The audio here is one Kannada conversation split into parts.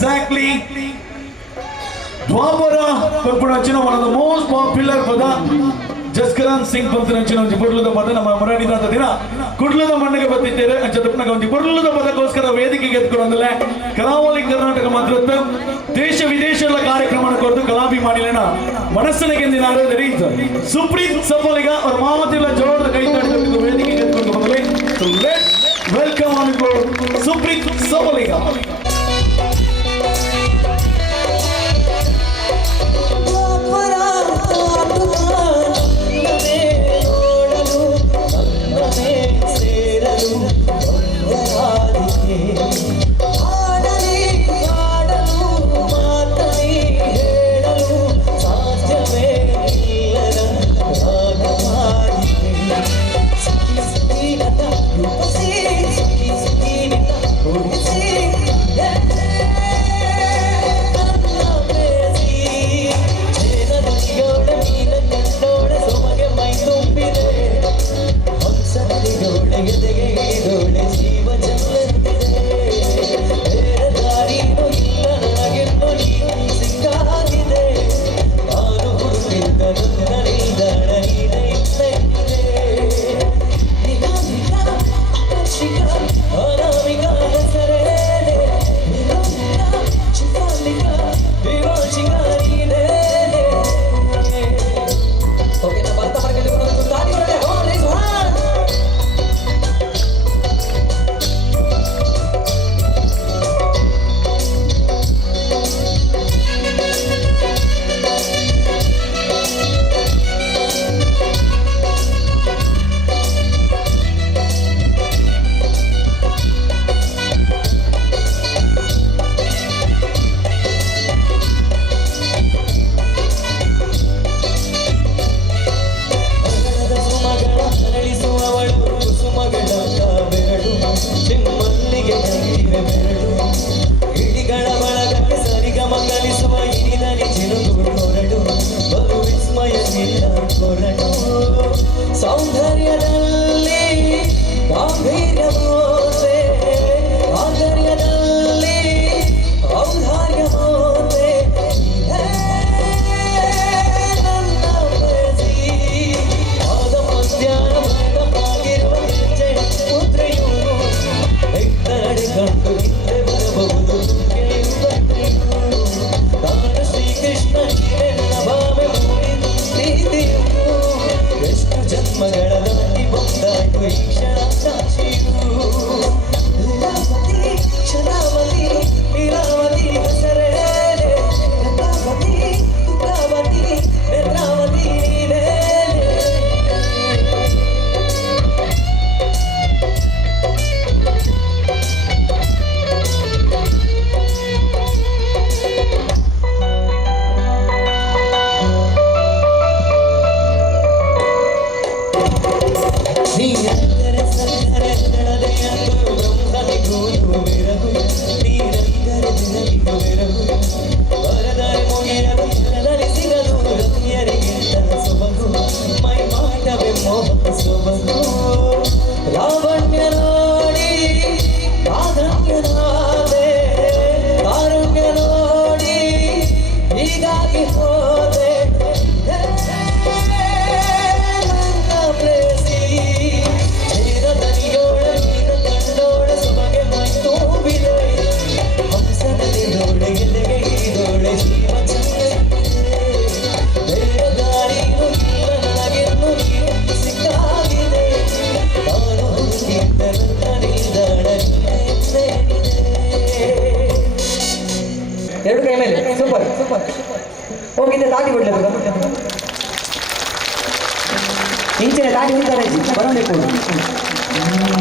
exactly. Dwapara Purpurachina, one of the most popular Pada. Jaskaran Singh Pantanachino, Purla Padana, Marani Dina, Kudla the Mandaka Patite, and Chatapana, Purla the Padakoska, Vedic get on the land, Karawali Karnataka Madrata, Desha Videsha Lakari Kamanakordu, Kalabi Manilena, Manasanak in the Nara, the reason. Supreme Sapaliga or Mamatilla Jor, the Kaita, the Vedic get on the land. So let's welcome on board Supreme Sapaliga.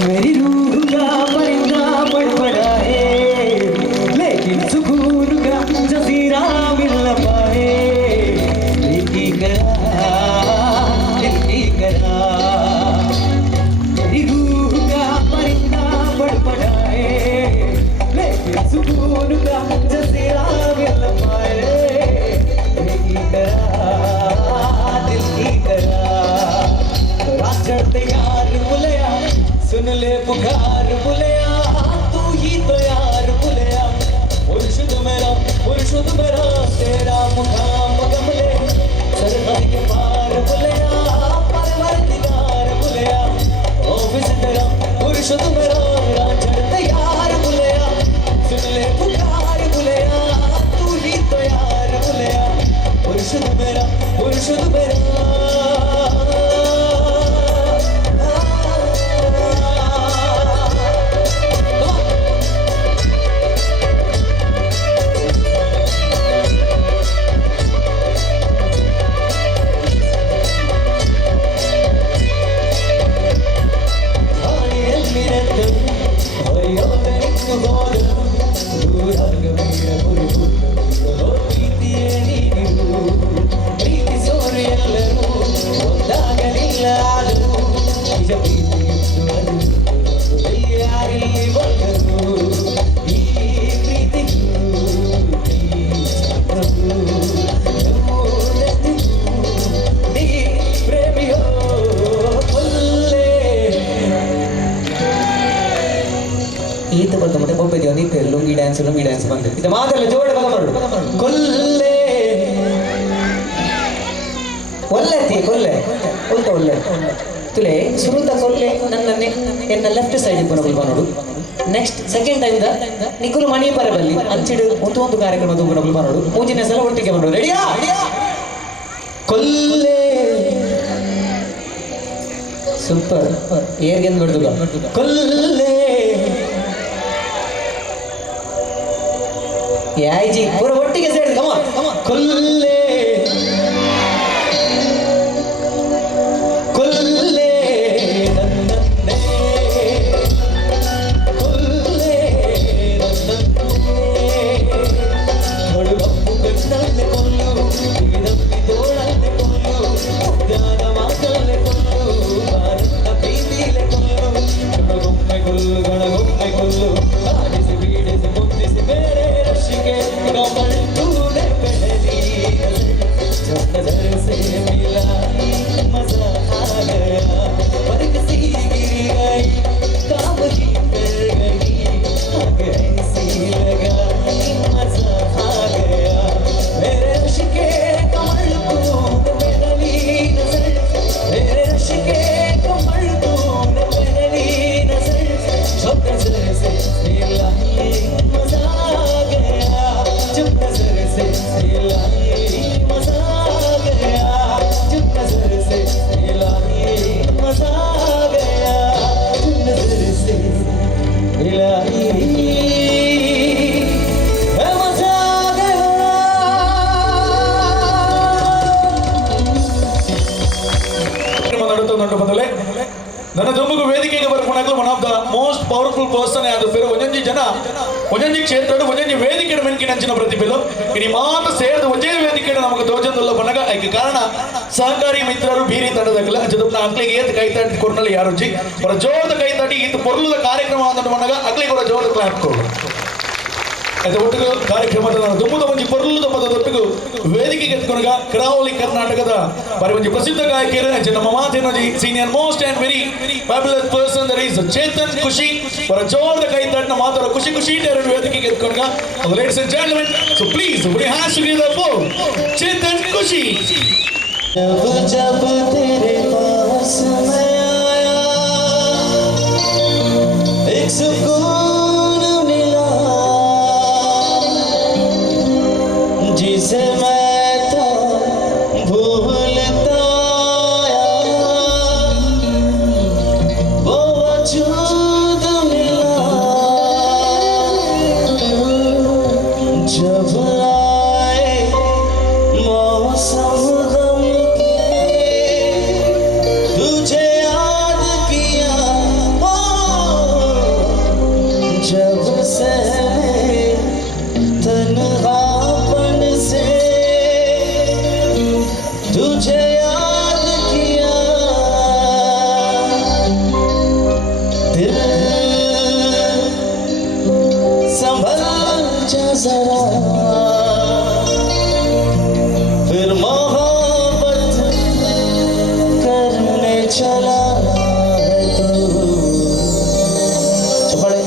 मेरी रूह का परिंदा बड़ा है, लेकिन सुकून का जजीरा मिल न पाए। दिल की करा मेरी रूह का परिंदा बड़ा है, लेकिन सुकून का जजीरा मिल न पाए। दिल की करा चढ़ते यार बुलिया, सुन ले पुकार बुलिया, तू ही तो यार बुलिया, मुर्शिद में ಡ್ಯಾನ್ಸ್ ಲುಂಗಿ ಡ್ಯಾನ್ಸ್ ಬಂದು ಇದು ಮಾತಲ್ಲ ಜೋಡಿ ಪದ ಮಾಡು ಕೊಲ್ಲೆ ಒಲ್ಲೆತಿ ಕೊಲ್ಲೆ ಒಲ್ಲೆ ತುಲೆ ಸುರುತ ಕೊಲ್ಲೆ ನನ್ನನ್ನೇ ಎನ್ನ ಲೆಫ್ಟ್ ಸೈಡ್ ಬರಬೇಕು ನೋಡು ನೆಕ್ಸ್ಟ್ ಸೆಕೆಂಡ್ ಟೈಮ್ ನಿಖುಲು ಮಣಿ ಬರಬಲ್ಲಿ ಅಂಚಿಡು ಒಂದು ಕಾರ್ಯಕ್ರಮ ಬರಬಲ್ ಬರೋಡು ಮೂಜಿನ ಸಲ ಒಟ್ಟಿಗೆ ಬರೋಡು ರೆಡಿಯಾ ಕೊಲ್ಲೆ ಸೂಪರ್ ಏರ್ಗೆಂದು ಬಿಡ್ದುಗ ಕೊಲ್ಲೆ ಯಾಯ್ಜಿ ಪೂರ ಒಟ್ಟಿಗೆ ಸೇರಿದ ಕಮ ಕೊಲ್ಲೆ ಕೊಲ್ಲೆ ನನ್ನನ್ನೇ ಕೊಲ್ಲೆ ನನ್ನನ್ನೇ ಹೊಡುಗಪ್ಪು ಕಣ್ಣನ್ನೇ ಕೊಲ್ಲು ಬಿಗಿದಪ್ಪಿ ತೋಳನ್ನೇ ಕೊಲ್ಲು ಜ್ಞಾನ ಮಾತನ್ನೇ ಕೊಲ್ಲು ಭಾರತ ಪ್ರೀತಿಲೆ ಕೊಲ್ಲು ಗಣಗೊಮ್ಮೆ ಕೊಲ್ಲು ಆಡಿಸಿ ಬೀಡಿಸಿ ಮುದ್ದಿಸಿ ಬೇರೆ ರಶಿಗೆ ಕಮಲ್ತೂನೆ ಬೆಳಲಿ नजर से मिला मजा आ गया वर्ग सी गिर गई काम की कर गई आग ऐसी लगा मजा आ गया मेरे रश के कमल तूने पहली नजर मेरे रश के कमल तूने पहली नजर जब नजर से मिला मजा आ गया जब नजर से मिला मजा ನನ್ನ ಜೊಂಬುಗು ವೇದಿಕೆಗೆ ಬರ್ಕೊಂಡಾಗಲೂ one of the most powerful person ಅದು ಬೇರೆ ಒಂದೊಂದು ಜನ ಒಂದೊಂದು ಕ್ಷೇತ್ರ ಒಂದೊಂದು ವೇದಿಕೆ ಮೆನ್ಕಿನಂಚಿನ ಪ್ರತಿಭೆಲು ಇಡೀ ಮಾತು ಸೇರಿದ ಒಂದೇ ವೇದಿಕೆ ನಮಗೆ ತೋಜಂದಲ್ಲ ಬನಗ ಅದಕ್ಕೆ ಕಾರಣ ಸಹಕಾರಿ ಮಿತ್ರರು ಬೀರಿ ತಂಡದಾಗಲ್ಲ ಜೊತೆ ಅಕ್ಲಿಗೆ ಏತ್ ಕೈ ತಾಟಿ ಕೊರ್ನಲ್ಲಿ ಯಾರು ಜಿ ಅವರ ಜೋರದ ಕೈ ತಾಟಿ ಇದು ಪೊರ್ಲದ ಕಾರ್ಯಕ್ರಮ ಅಂತ ಬನಗ ಅಕ್ಲಿಗೆ ಅವರ ಜೋರದ ಕ್ಲಾಪ್ ಕೊಡು ಅದು ಒಟ್ಟಿಗೆ ಕಾರ್ಯಕ್ರಮದ ದುಮ್ಮದ ಒಂಜಿ ಪೊರ್ಲದ ಪದದೊಟ್ಟಿಗೂ ವೇದಿಕೆಗೆ ಎತ್ಕೊಂಡಾಗ ಕರಾವಳಿ ಕರ್ನಾಟಕದ ಬಾರಿ ಒಂಜಿ ಪ್ರಸಿದ್ಧ ಗಾಯಕಿಯರು ನಮ್ಮ ಮಾತಿನ senior most and very fabulous person that is Chetan ಖುಷಿ ಅವರ ಜೋರದ ಕೈ ತಟ್ಟನ ಮಾತಾಡೋ ಖುಷಿ ಖುಷಿ ಎರಡು ವೇದಿಕೆಗೆ ಎತ್ಕೊಂಡಾಗ ladies and gentlemen so please we have to give the for Chetan ಖುಷಿ जब तेरे पास मैं आया एक सुकून मिला जिसे मैं तो भूलता आया वो वजूद मिला जब आए मौसम तुझे याद किया हो जब से तन्हापन से तुझे याद किया दिल संभल जा जरा फिर मोहब्बत करने चला है तू चपड़े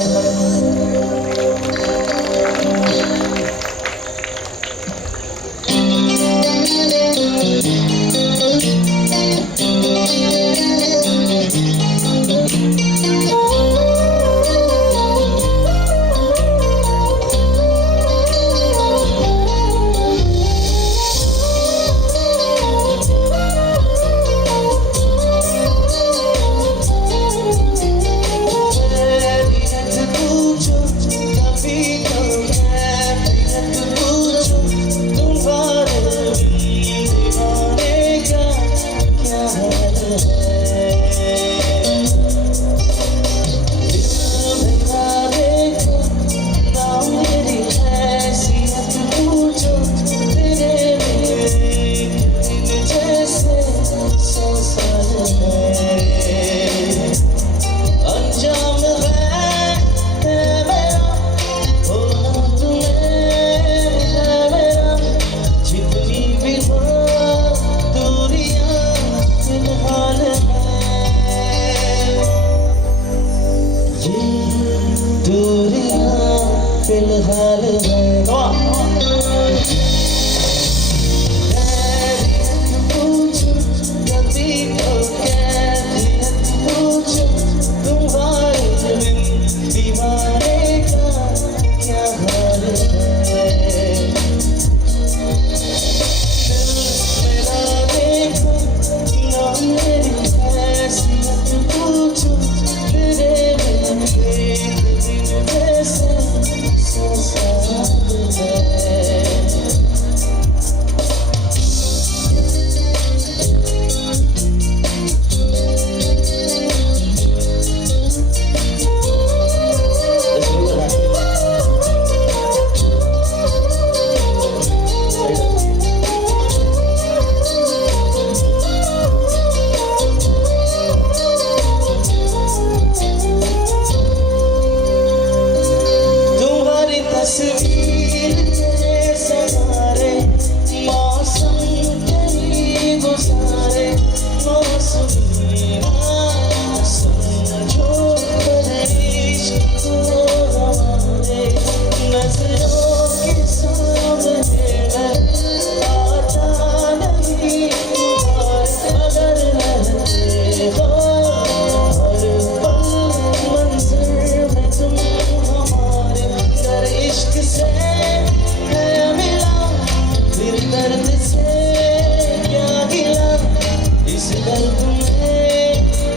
तुम्हें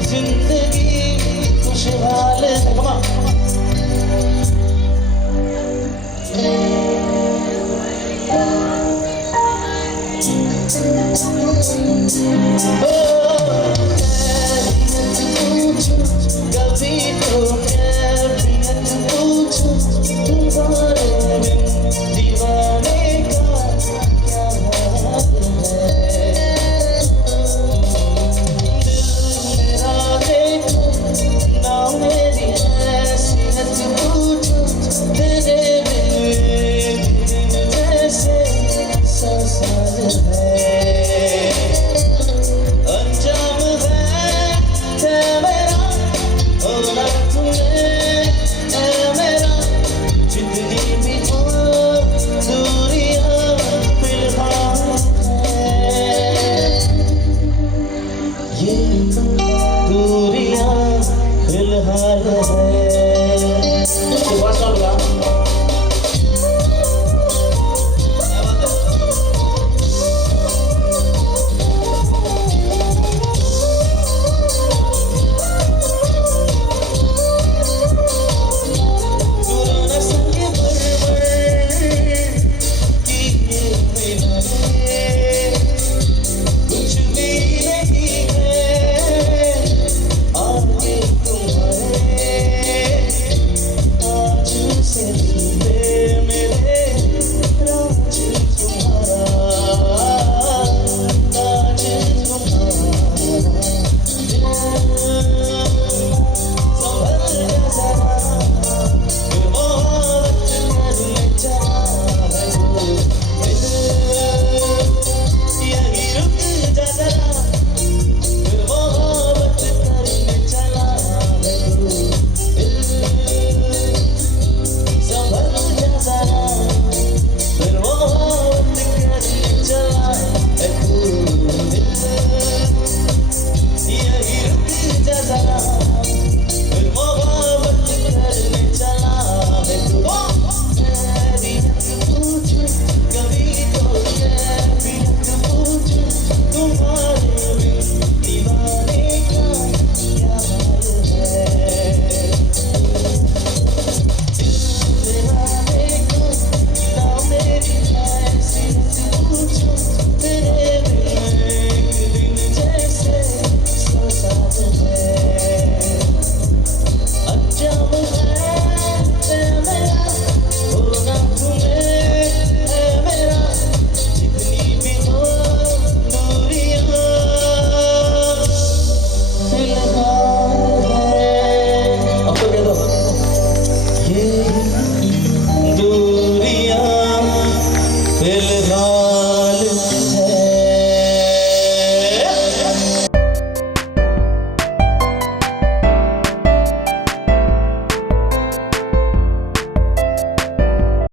जिंदगी खुशहाल है। Come on. कभी तो कैफियत पूछो तुम्हारे बिन दीवाने का क्या हाल है। दिल मेरा देखो ना मेरी हैसियत पूछो तेरे बिन जैसे ससार है। अंजाम है मेरा होना तुम्हें है मेरा जिंदगी भी हो दूरियां फिलहाल है। ये दूरियां फिलहाल है।